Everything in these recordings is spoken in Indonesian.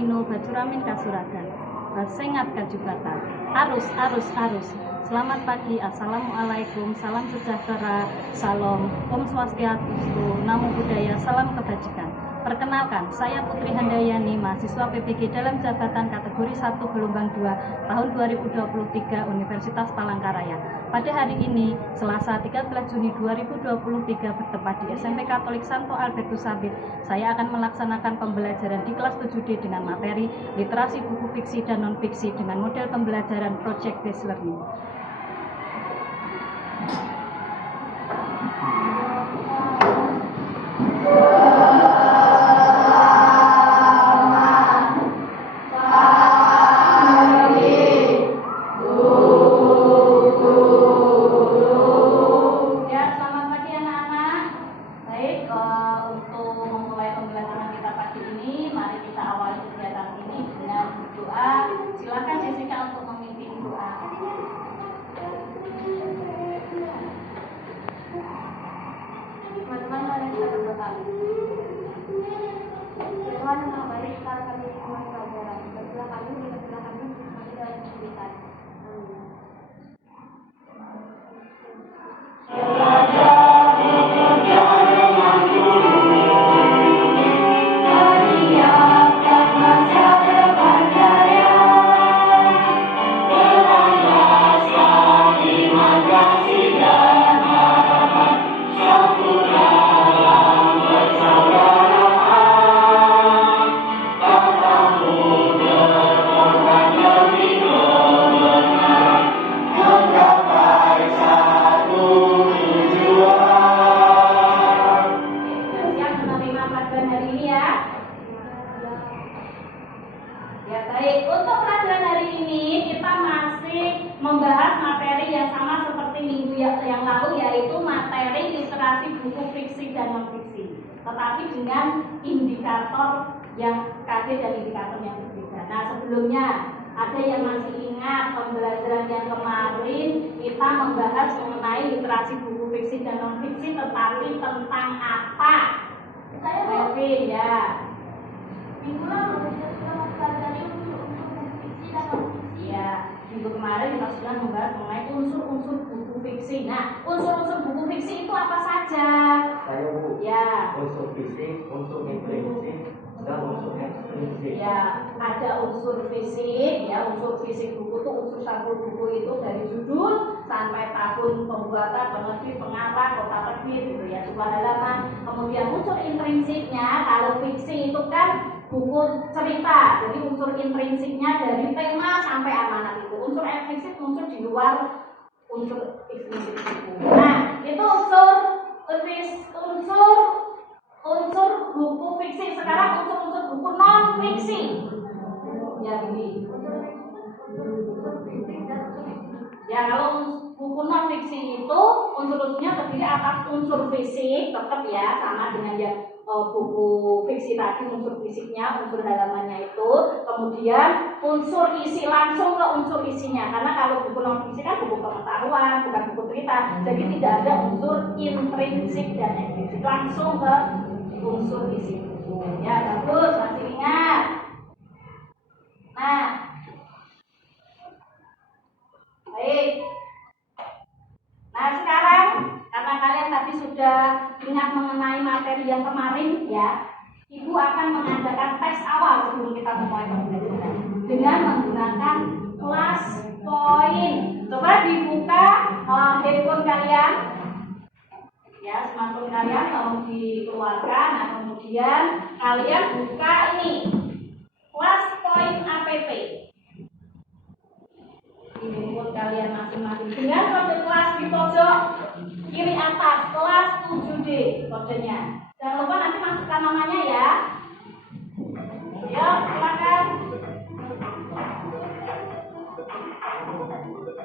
Lino Bajuramin Kasuragan. Sengat Kajubata. Arus, arus, arus. Selamat pagi, Assalamualaikum, salam sejahtera, salam, Om Swastiastu, Namo Buddhaya, salam kebajikan. Perkenalkan, saya Putri Handayani, mahasiswa PPG dalam jabatan kategori 1 gelombang 2 tahun 2023 Universitas Palangkaraya. Pada hari ini, Selasa 13 Juni 2023 bertepat di SMP Katolik Santo Albertus Sabit, saya akan melaksanakan pembelajaran di kelas 7D dengan materi literasi buku fiksi dan non-fiksi dengan model pembelajaran Project Based Learning. Untuk memulai pembelajaran kita pagi ini, mari kita awali kegiatan ini dengan doa. Silakan Jessica untuk memimpin doa. Teman-teman, mari kita berdoa. Tuhan yang Maha Baik, sekarang kami semua pelajaran. Berdoa kami, berdoa kami dalam kesulitan. Amin. Baik, untuk pelajaran hari ini kita masih membahas materi yang sama seperti minggu yang lalu, yaitu materi literasi buku fiksi dan non-fiksi, tetapi dengan indikator yang kaget dan indikator yang berbeda. Nah, sebelumnya ada yang masih ingat pembelajaran yang kemarin kita membahas mengenai literasi buku fiksi dan non-fiksi, tetapi tentang apa? Saya Kevin ya. Minggu lalu kita sudah mempelajari ya, minggu kemarin kita sudah membahas mengenai unsur-unsur buku fiksi. Nah, unsur-unsur buku fiksi itu apa saja? Saya Bu. Ya. Unsur fisik, unsur intrinsik, dan unsur ekstrinsik. Ya, ada unsur fisik. Ya, unsur fisik buku itu unsur sampul buku itu dari judul sampai tahun pembuatan, penerbit, pengarang, kota terbit, gitu ya, jumlah halaman. Kemudian unsur intrinsiknya, kalau fiksi itu kan buku cerita, jadi unsur intrinsiknya dari tema sampai amanat itu. Unsur ekstrinsik unsur di luar unsur ekstrinsik buku. Nah, itu unsur buku fiksi. Sekarang unsur buku non fiksi. Ya gini. Ya, kalau buku non fiksi itu unsur-unsurnya terdiri atas unsur fisik, tetap ya sama dengan yang buku fiksi tadi, unsur fisiknya, unsur halamannya itu, kemudian unsur isi langsung ke unsur isinya, karena kalau buku non fiksi kan buku pengetahuan, bukan buku cerita, jadi tidak ada unsur intrinsik dan ekstrinsik, langsung ke unsur isi buku. Ya, bagus, masih ingat. Nah, baik. Nah, sekarang karena kalian tadi sudah ingat mengenai materi yang kemarin ya, Ibu akan mengadakan tes awal sebelum kita memulai pembelajaran dengan menggunakan kelas poin. Coba dibuka handphone kalian, ya, smartphone kalian tolong dikeluarkan. Nah, kemudian kalian buka ini kelas poin app di handphone kalian masing-masing dengan kode kelas di pojok kiri atas, kelas 7D kodenya. Jangan lupa nanti masukkan namanya ya. Ya, silakan.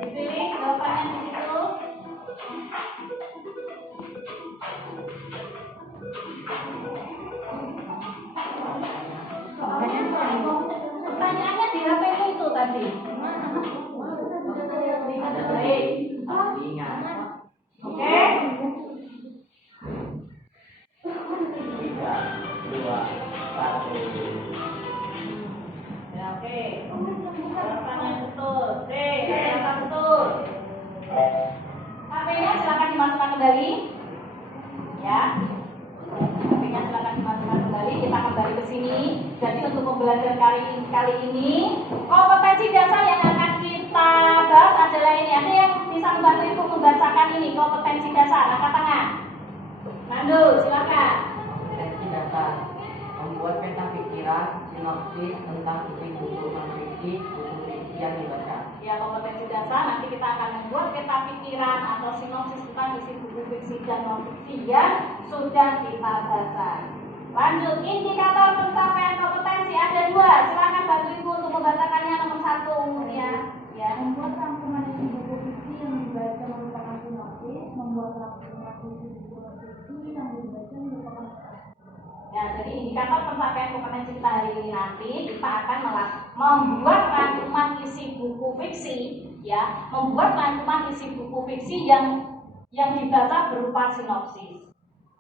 Dipilih jawabannya di situ. Pertanyaannya di HP itu tadi. Baik. Ingat. Oke. 3, 2, 1. kali ini kompetensi dasar yang akan kita bahas adalah ini. Ada yang bisa membantu ibu membacakan ini kompetensi dasar? Angkat tangan. Nandu, silakan. Kompetensi dasar membuat peta pikiran, sinopsis tentang isi buku non-fiksi, buku fiksi yang dibaca. Ya, kompetensi dasar nanti kita akan membuat peta pikiran atau sinopsis tentang isi buku fiksi dan non-fiksi yang sudah kita baca. Lanjut, indikator pencapaian kompetensi ada 2. Silakan bantu ibu untuk membacakannya. Nomor 1 umumnya. Ya. Membuat rangkuman isi buku fiksi yang dibaca merupakan sinopsis, membuat rangkuman isi buku non-fiksi yang dibaca merupakan. Ya, jadi indikator pencapaian kompetensi kita hari ini nanti kita akan membuat rangkuman isi buku fiksi, ya, membuat rangkuman isi buku fiksi yang dibaca berupa sinopsis.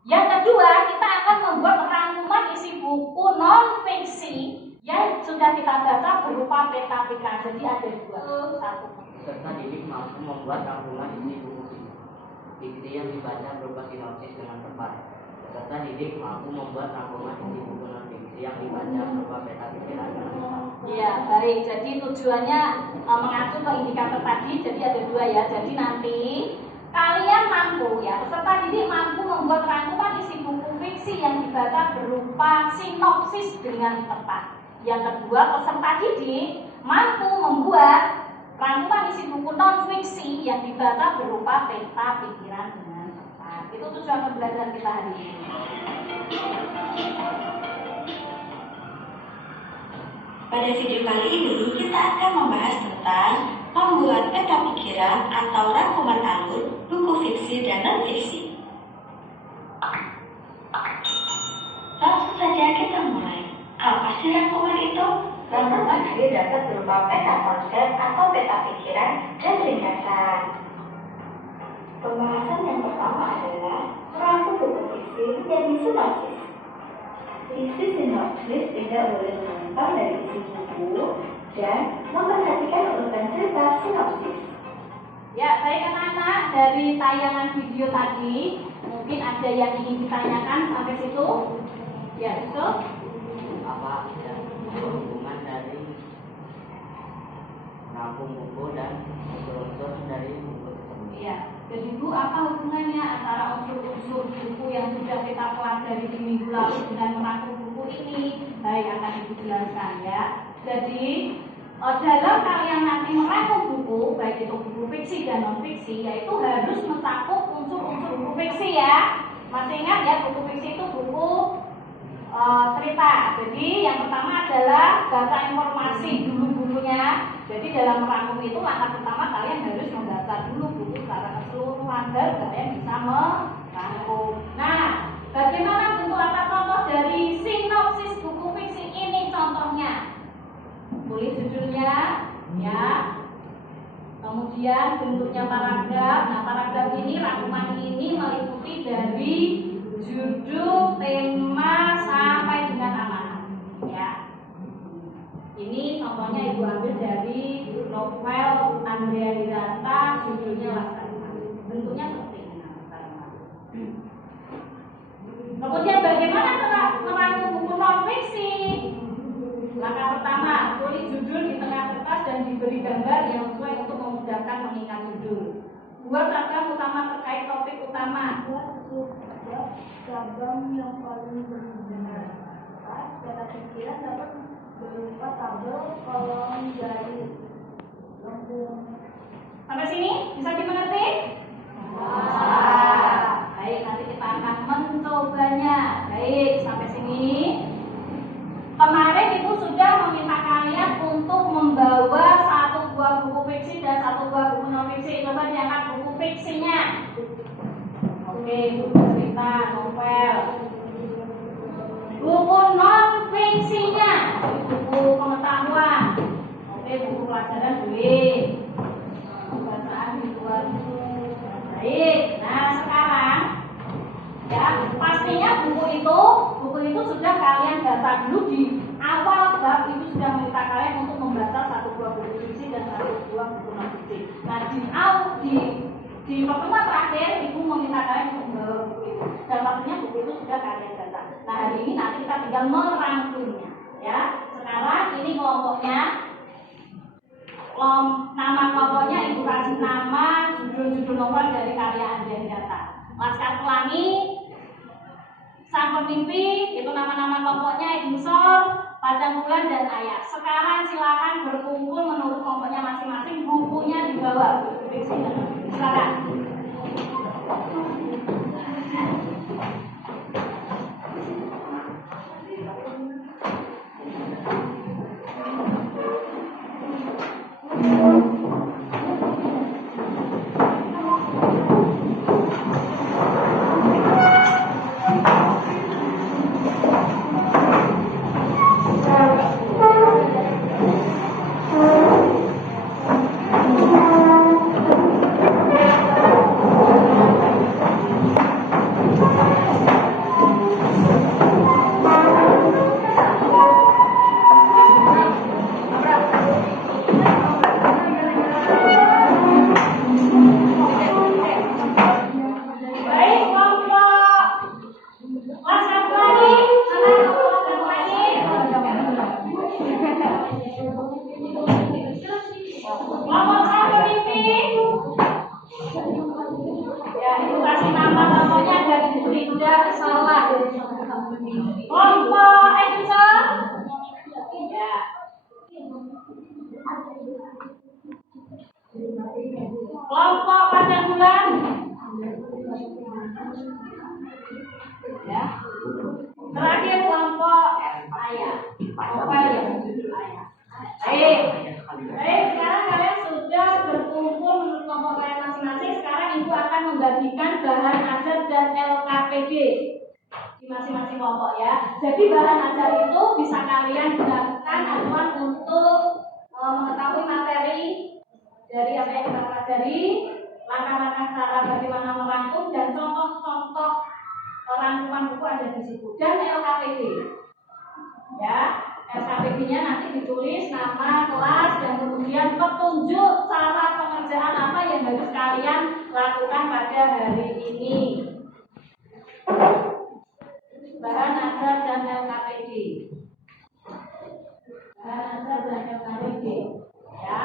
Yang kedua, kita akan membuat rangkuman isi buku non-fiksi yang sudah kita baca berupa peta pikiran. Jadi ada 2. 1. Peserta didik mampu membuat rangkuman isi buku fiksi yang dibaca berupa sinopsis dengan tepat. Peserta didik mampu membuat rangkuman isi buku non-fiksi yang dibaca berupa peta pikiran dengan tepat. Iya, baik. Jadi tujuannya mengacu ke indikator tadi. Jadi ada 2 ya. Jadi nanti kalian mampu, ya, peserta didik mampu membuat rangkuman isi buku fiksi yang dibaca berupa sinopsis dengan tepat. Yang kedua, peserta didik mampu membuat rangkuman isi buku non-fiksi yang dibaca berupa peta pikiran dengan tepat. Itu tujuan pembelajaran kita hari ini. Pada video kali ini kita akan membahas tentang membuat peta pikiran atau rangkuman alur buku fiksi dan non-fiksi. Langsung saja kita mulai. Apa sih rangkuman itu? Rangkuman ini dapat berupa peta konsep atau peta pikiran dan ringkasan. Pembahasan yang pertama adalah merangkum buku fiksi menjadi sinopsis. Isi sinopsis tidak boleh menyimpang dari isi buku dan memperhatikan urutan cerita sinopsis. Ya, baik anak-anak, dari tayangan video tadi mungkin ada yang ingin ditanyakan sampai situ. Ya, itu. Apa dan hubungan dari rangkum buku dan unsur-unsur dari buku tersebut? Iya. Jadi Bu, apa hubungannya antara unsur-unsur buku yang sudah kita pelajari di minggu lalu dengan merangkum buku ini? Baik, akan Ibu jelaskan ya. Jadi dalam kalian nanti merangkum buku, baik itu buku fiksi dan non-fiksi, yaitu harus mencakup unsur-unsur buku fiksi ya. Masih ingat ya, buku fiksi itu buku cerita. Jadi yang pertama adalah baca informasi dulu-dulunya. Jadi dalam merangkum itu langkah pertama kalian harus membaca dulu buku secara keseluruhan baru kalian bisa merangkum. Nah, bagaimana bentuk atau contoh dari sinopsis buku fiksi ini contohnya? Tulis judulnya, ya. Kemudian bentuknya paragraf. Nah, paragraf ini, rangkuman ini meliputi dari judul, tema, sampai dengan amanat. Ya. Ini contohnya Ibu ambil dari novel Andrea Hirata, judulnya Laskar. Bentuknya seperti ini. Kemudian bagaimana cara merangkum buku non-fiksi? Langkah pertama, tulis judul di tengah kertas dan diberi gambar yang sesuai untuk memudahkan mengingat judul. Buat ragam utama terkait topik utama. Buat ragam yang paling berhubungan. Peta pikiran dapat berupa tabel, kolom, garis, lengkung. Sampai sini bisa dimengerti? Baik, nanti kita akan mencobanya. Baik, sampai sini. Kemarin Ibu sudah meminta kalian untuk membawa 1 buah buku fiksi dan 1 buah buku non fiksi. Coba diangkat buku fiksinya. Oke, buku cerita, novel. Buku non fiksinya, buku pengetahuan. Oke, buku pelajaran boleh. Bacaan di luar. Baik. Nah, sekarang ya, pastinya buku itu sudah kalian baca dulu di awal bab. Itu sudah meminta kalian untuk membaca 1 buah buku fiksi dan 1 buah buku non fiksi. Nah, di pertemuan terakhir Ibu meminta kalian untuk membawa buku itu. Dan pastinya buku itu sudah kalian baca. Nah, hari ini nanti kita tinggal merangkumnya, ya. sekarang ini kelompoknya. Nama kelompoknya Ibu kasih nama judul-judul novel dari karya Andrian Data. Laskar Pelangi, Sang Pemimpi, itu nama-nama kelompoknya, Edinsor, Padang Bulan, dan Ayah. Sekarang silakan berkumpul menurut kelompoknya masing-masing, bukunya di bawah. Silakan. Kelompok Padang Bulan. Ya. Terakhir kelompok Ayah. Novel yang judul Ayah. Baik. Sekarang kalian sudah berkumpul menurut kelompok kalian masing-masing. Sekarang Ibu akan membagikan bahan ajar dan LKPD di masing-masing kelompok ya. Jadi bahan ajar itu bisa kalian gunakan acuan untuk mengetahui materi dari apa yang kita pelajari, langkah-langkah cara bagaimana merangkum, dan contoh-contoh rangkuman buku ada di situ. Dan LKPD, ya, LKPD-nya nanti ditulis nama kelas dan kemudian petunjuk cara pengerjaan apa yang harus kalian lakukan pada hari ini. Bahan ajar dan LKPD. Bahan ajar dan LKPD, ya.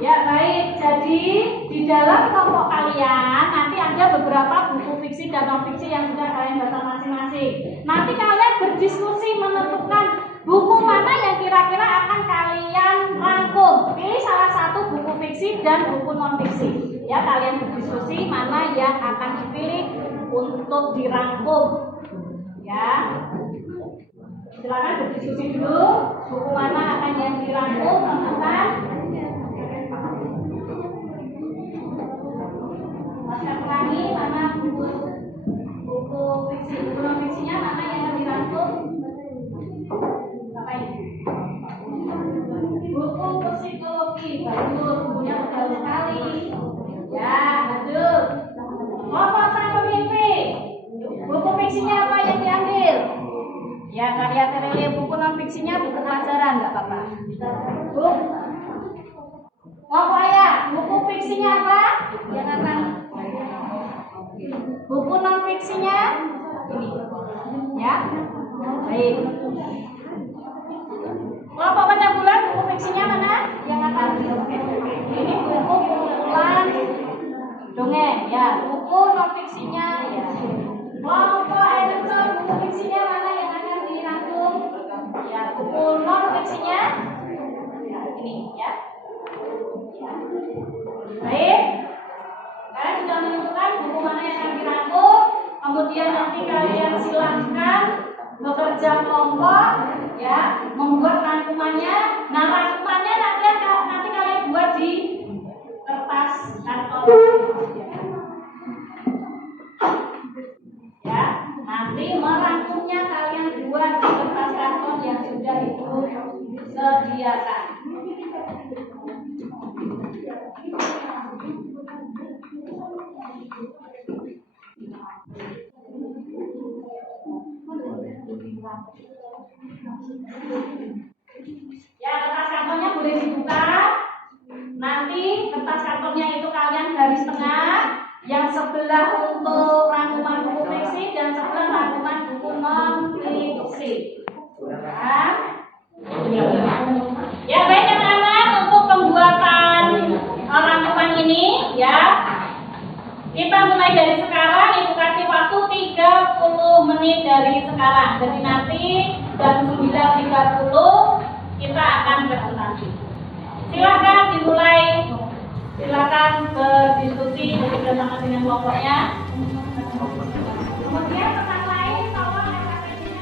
Ya baik, jadi di dalam kelompok kalian nanti ada beberapa buku fiksi dan non fiksi yang sudah kalian baca masing-masing. Nanti kalian berdiskusi menentukan buku mana yang kira-kira akan kalian rangkum. Pilih salah satu buku fiksi dan buku non fiksi. Ya, kalian berdiskusi mana yang akan dipilih untuk dirangkum. Ya. Silakan berdiskusi dulu, buku mana akan yang dirangkum, tentukan. Laskar Pelangi, mana buku fiksi, buku non fiksinya mana yang akan dirangkum? Apa ini? Buku psikologi, bagus, bukunya tebal sekali. Ya, lanjut. Kelompok Sang Pemimpi, buku fiksinya apa yang diambil? Ya, karya Terelie. Buku non fiksinya buku pelajaran, nggak apa-apa. Kelompok Ayah, buku fiksinya apa? Yang akan buku non fiksinya ini, ya. Baik. Kelompok Padang Bulan, buku fiksinya mana? Yang akan ini buku kumpulan dongeng, ya. Buku non fiksinya, ya. Kelompok Edinsor, buku fiksinya mana yang akan dirangkum? Ya, buku non fiksinya ini, ya. Baik, kalian sudah menentukan buku mana yang akan dirangkum. Kemudian nanti kalian silahkan bekerja kelompok, ya, membuat rangkumannya. Nah, rangkumannya nanti kalian buat di kertas karton. Ya, nanti merangkumnya kalian buat di kertas karton yang sudah Ibu sediakan. Ya, kertas kartonnya boleh dibuka. Nanti kertas kartonnya itu kalian garis tengah, yang sebelah untuk rangkuman menit dari sekarang. Jadi nanti jam 9.30 kita akan presentasi. Silakan dimulai. Silakan berdiskusi bersama dengan kelompoknya. Kemudian pesan lain, tolong FKP-nya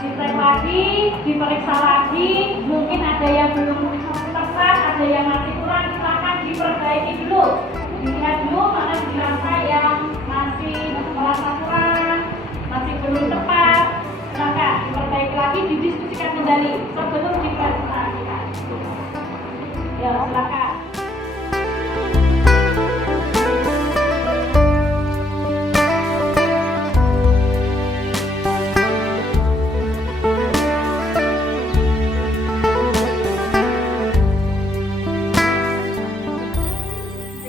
diprek lagi, diperiksa lagi. Mungkin ada yang belum tepat, ada yang masih kurang, silakan diperbaiki dulu. Dilihat dulu mana dirasa yang masih merasa kurang, masih belum tepat. Silakan diperbaiki lagi, didiskusikan kembali sebelum dipresentasikan. Ya, silakan.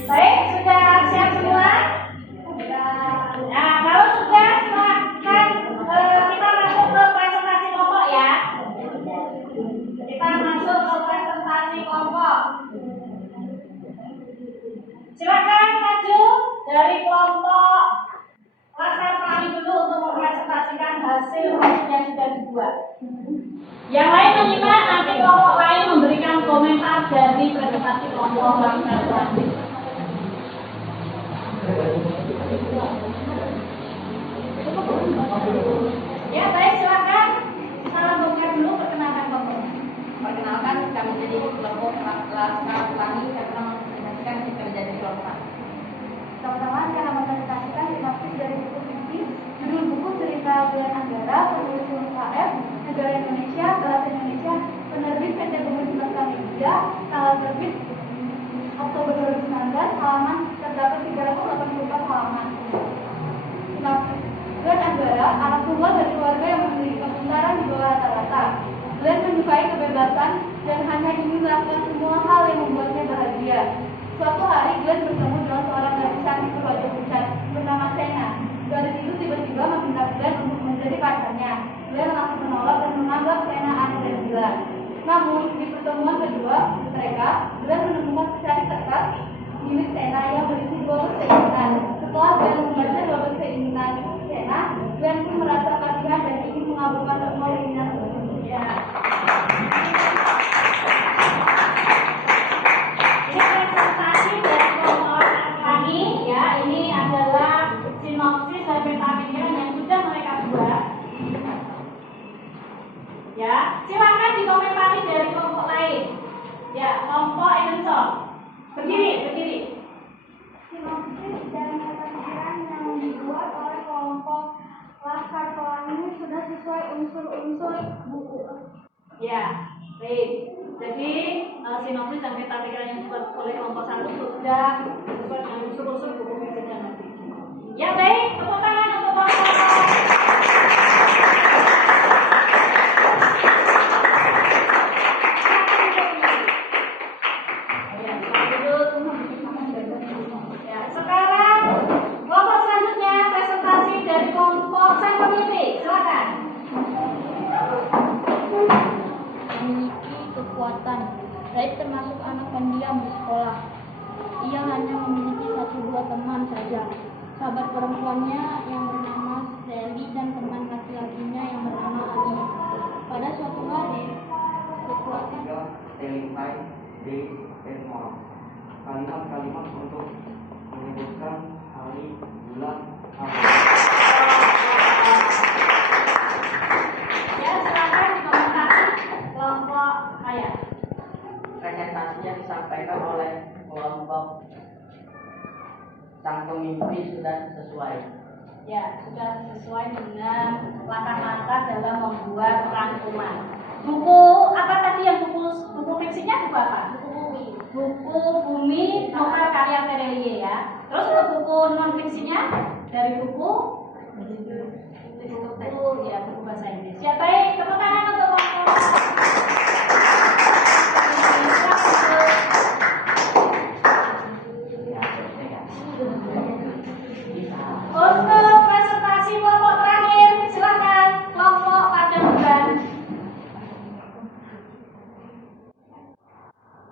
Baik, sudah siap semua? Nah, kalau sudah, silakan kita masuk ke presentasi kelompok ya. Kita masuk ke presentasi kelompok. Silakan maju dari kelompok Laskar Pelangi dulu untuk mempresentasikan hasil yang sudah dibuat. Yang lain menyimak, nanti kelompok lain memberikan komentar dari presentasi kelompok Laskar Pelangi. Ya, baik, silakan. Salam buka dulu, perkenalkan kelompok. Perkenalkan, kami jadi kelompok Laskar Pelangi yang telah mempresentasikan kerja di kelompok. Pertama, saya akan mempresentasikan sinopsis dari buku fiksi, judul buku Cerita Bulan Anggara, penulis UKM, Negara Indonesia, Bahasa Indonesia, penerbit PT Bumi Semesta Media, tanggal terbit Oktober 2019, halaman terdapat 384 halaman. Sinopsis. Bulan Anggara, anak tunggal dari keluarga yang memiliki kepintaran di bawah rata-rata. Glenn menyukai kebebasan dan hanya ingin melakukan semua hal yang membuatnya bahagia. Suatu hari Glenn bertemu dengan seorang gadis cantik berwajah pucat bernama Sena. Gadis itu tiba-tiba meminta Glenn untuk menjadi pacarnya. Glenn langsung menolak dan menganggap Sena aneh dan gila. Namun di pertemuan kedua mereka, Glenn menemukan secari kertas milik Sena yang berisi 12 keinginan. Setelah Glenn membaca 12 keinginan Sena, Glenn pun merasa kasihan dan ingin mengabulkan semua keinginan tersebut. Ya. Ini presentasi dari kelompok Laskar Pelangi ya. Ini adalah sinopsis dan peta pikiran yang sudah mereka buat. Ya, silakan dikomentari dari kelompok lain. Ya, kelompok Edenson. Berdiri. Sinopsis dan peta pikiran yang dibuat oleh kelompok Laskar Pelangi sudah sesuai unsur-unsur buku. Ya, baik. Jadi sinopsis dan peta pikiran yang dibuat oleh kelompok 1 sudah sesuai dengan unsur-unsur buku fiksi dan non-fiksi. Ya, baik. Tepuk tangan untuk kelompok. Ya, sekarang kelompok selanjutnya presentasi dari kelompok Sang Pemimpin. Silakan. Memiliki kekuatan, baik termasuk anak pendiam di sekolah. Ia hanya memiliki 1-2 teman saja. Sahabat perempuannya yang bernama Sally dan teman laki-lakinya yang bernama Ali. Pada suatu hari, kekuatan Telling days and more. Kalimat-kalimat untuk menyebutkan hari, bulan, tahun. Ya, silakan dikomentari kelompok Maya. Presentasinya disampaikan oleh kelompok Sang Pemimpin sudah sesuai. Ya, sudah sesuai dengan langkah-langkah dalam membuat rangkuman. Buku apa tadi yang buku fiksinya buku apa? Buku Bumi novel karya Terelie ya. Terus untuk buku non fiksinya dari buku bahasa Inggris. Ya, baik, tepuk tangan untuk kelompok. Untuk presentasi kelompok terakhir, silakan kelompok Pademangan.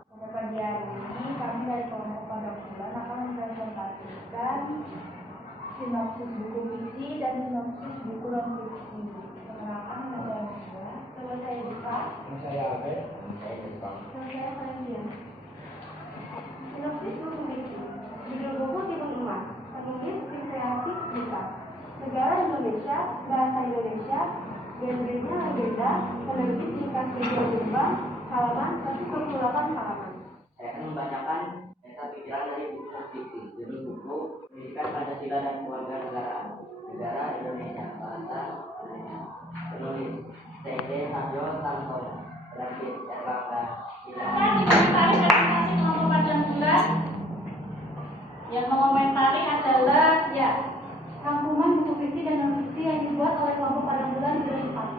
Pada pagi hari ini, kami dari kelompok Pademangan akan mempresentasikan sinopsis buku fiksi dan sinopsis buku non-fiksi. Perkenalkan, nama saya Coba saya buka. Saya Albert. Saya Jepang. Nama saya Valentina. Sinopsis buku fiksi. Judul buku Timun Emas. Penulis Krisdayanti Buka. Negara Indonesia, Bahasa Indonesia, Genrenya agenda, penerbit Encyclopedia Lumba, halaman 128 halaman. Saya akan membacakan data pikiran dari buku fiksi. Judul buku Pendidikan Pancasila dan Keluarga Negaraan. Negara Indonesia, Bahasa Indonesia. Penulis T.J. Harjo Santono. Penerbit Erlangga. Silakan dikomentari presentasi kelompok pada bulan. Yang mengomentari adalah Rangkuman buku fiksi dan non-fiksi yang dibuat oleh kelompok pada bulan di depan.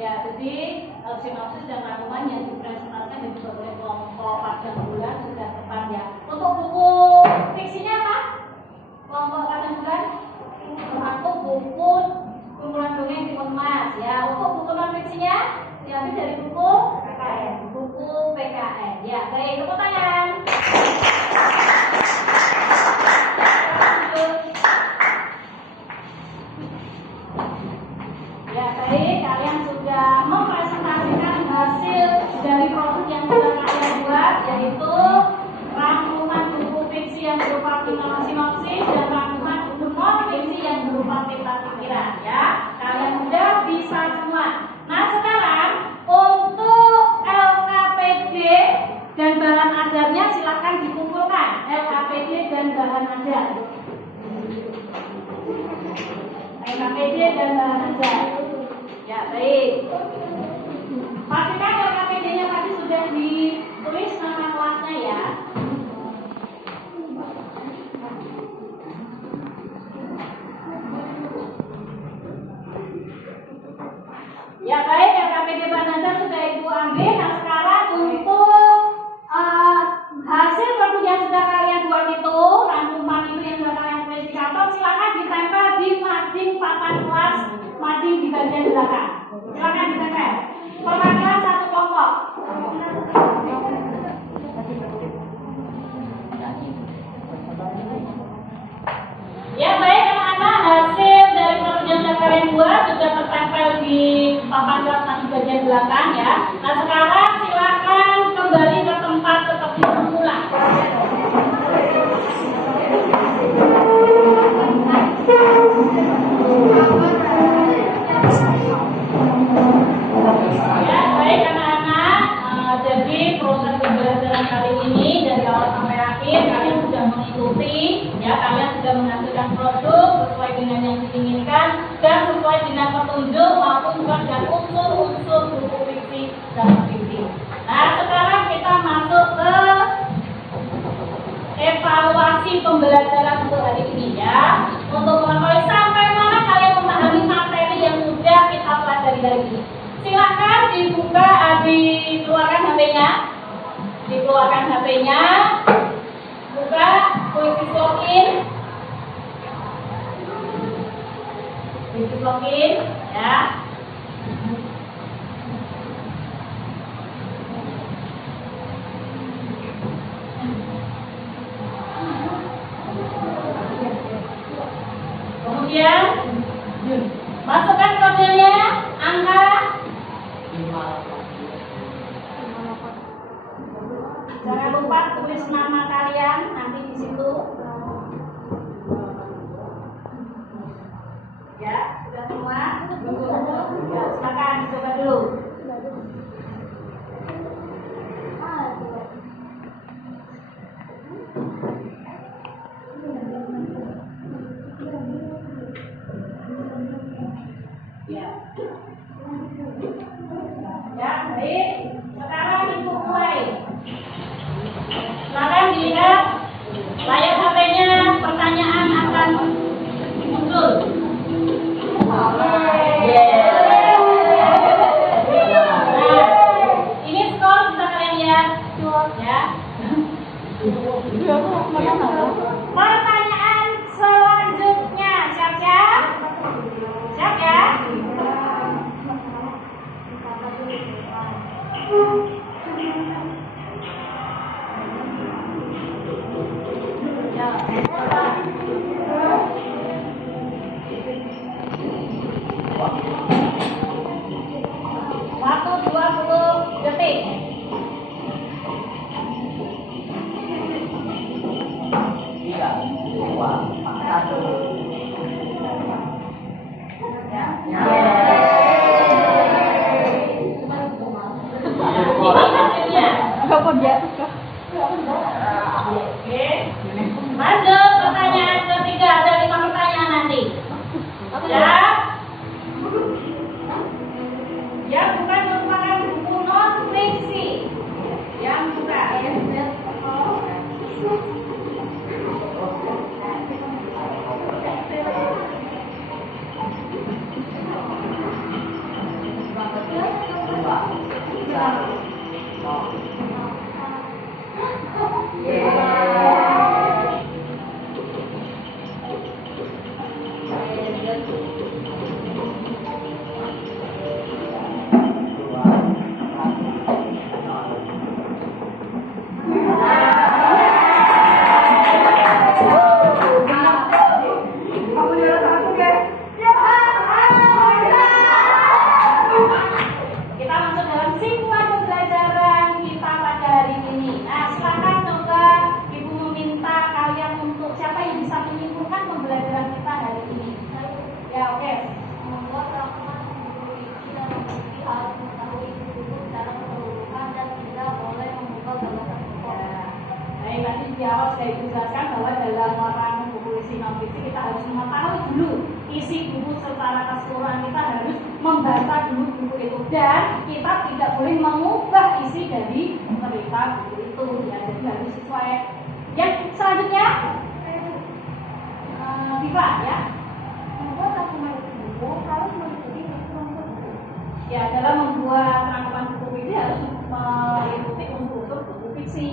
jadi sinopsis dan rangkuman yang dipresentasikan dan juga oleh kelompok pada bulan sudah tepat ya. Untuk buku fiksinya apa? Kelompok pada bulan termasuk buku kumpulan dongeng Timun Mas ya. Untuk buku non fiksinya diambil dari buku PKN. Buku PKN. Ya, baik, tepuk tangan. Ya, baik, kalian sudah mempresentasikan hasil dari produk yang sudah kalian buat, yaitu rangkuman buku fiksi yang berupa sinopsis dan rangkuman buku non fiksi yang berupa peta pikiran ya. Kalian sudah bisa semua. Nah, sekarang untuk LKPD dan bahan ajarnya silakan dikumpulkan. LKPD dan bahan ajar. LKPD dan bahan ajar. Ya, baik. Pastikan LKPD-nya tadi sudah ditulis nama kelasnya ya. Ya, baik, LKPD bahan ajar sudah Ibu ambil. Nah, sekarang untuk hasil produk yang sudah kalian buat itu, rangkuman itu yang sudah kalian tulis di kantor, silakan ditempel di mading papan kelas, mading di bagian belakang. Silakan ditempel. Perwakilan satu kelompok. Ya, baik anak-anak, hasil dari produk yang sudah kalian buat sudah tertempel di papan kelas di bagian belakang ya. Nah, sekarang silakan kembali ke tempat seperti semula. Ya, baik anak-anak, jadi proses pembelajaran kali ini dari awal sampai akhir kalian sudah mengikuti ya, kalian sudah menghasilkan produk sesuai dengan yang diinginkan dan sesuai dengan petunjuk maupun dengan unsur-unsur buku fiksi dan fiksi. Nah, sekarang kita masuk ke evaluasi pembelajaran untuk hari ini ya, untuk mengetahui sampai mana kalian memahami materi yang sudah kita pelajari hari ini. Silakan dibuka, dikeluarkan HP-nya, buka Quizzes login, ya. Kemudian masukkan kodenya, angka. Jangan lupa tulis nama kalian nanti di situ. Ya, sudah semua? Ya, silakan dicoba dulu. Ya. Ya, baik. Sekarang Ibu mulai. Silakan dilihat layar HP-nya, pertanyaan akan muncul. Ini skor bisa kalian lihat. Ya. Pertanyaan selanjutnya, siap-siap? Siap ya? Waktu 20 detik. Tiga, dua, satu. Ya. Oke. Lanjut pertanyaan ketiga, ada 5 pertanyaan nanti. Ya. Yang bukan merupakan buku non fiksi. Yang bukan. Kita masuk dalam simpulan pembelajaran kita pada hari ini. Nah, silakan coba Ibu meminta kalian untuk siapa yang bisa menyimpulkan pembelajaran kita hari ini. Ya, oke. Membuat rangkuman buku isi dan memiliki harus mengetahui isi buku secara keseluruhan dan tidak boleh membuka gagasan pokok. Baik, tadi di awal sudah Ibu jelaskan bahwa dalam merangkum buku isi non fiksi kita harus mengetahui dulu isi buku secara keseluruhan. Kita harus membaca dulu buku itu dan kita tidak boleh mengubah isi dari cerita buku itu ya, jadi harus sesuai. Yang selanjutnya Diva ya. Membuat rangkuman buku harus mengikuti unsur-unsur buku. Ya, dalam membuat rangkuman buku fiksi harus mengikuti unsur-unsur buku fiksi.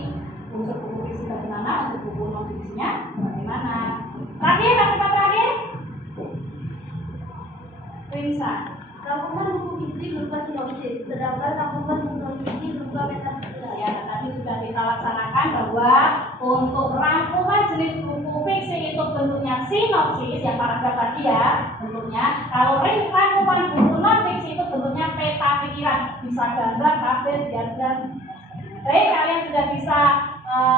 Unsur buku fiksi bagaimana, unsur buku non fiksinya bagaimana. Terakhir, rangkuman terakhir. Rinsa. Rangkuman buku fiksi berupa sinopsis, sedangkan rangkuman buku non fiksi berupa metafisika. Ya, tadi sudah kita laksanakan bahwa untuk rangkuman jenis buku fiksi itu bentuknya sinopsis, yang paragraf tadi ya bentuknya. Kalau rangkuman buku non fiksi itu bentuknya peta pikiran, bisa gambar, tabel, diagram. Baik, kalian sudah bisa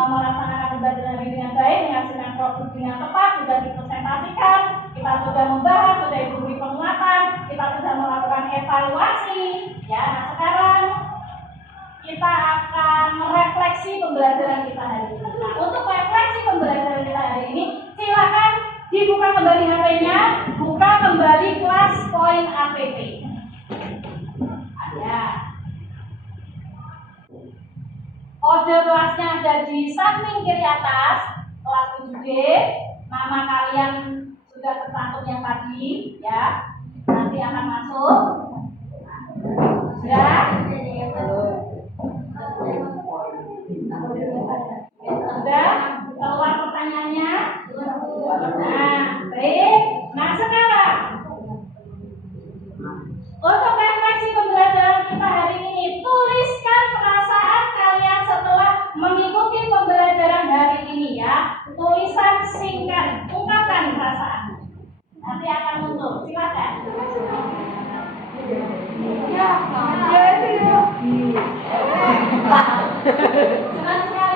melaksanakan pembelajaran ini dengan baik, menghasilkan produk dengan tepat, sudah dipresentasikan, kita sudah membahas, sudah diberi penguatan, kita sudah melakukan evaluasi. Ya, nah sekarang kita akan merefleksi pembelajaran kita hari ini. Nah, untuk refleksi pembelajaran kita hari ini, silakan dibuka kembali HP-nya, buka kembali kelas poin APP. Ya. Kode kelasnya ada di samping kiri atas, kelas 7D. Nama kalian sudah tercantum yang tadi, ya. Nanti akan masuk. Sudah? Sudah? Keluar pertanyaannya? Nah, baik. Nah, sekarang untuk refleksi pembelajaran kita hari ini, tuliskan perasaan kalian setelah mengikuti pembelajaran hari ini ya. Tulisan singkat, ungkapkan perasaan. Nanti akan muncul. Silakan. Sekarang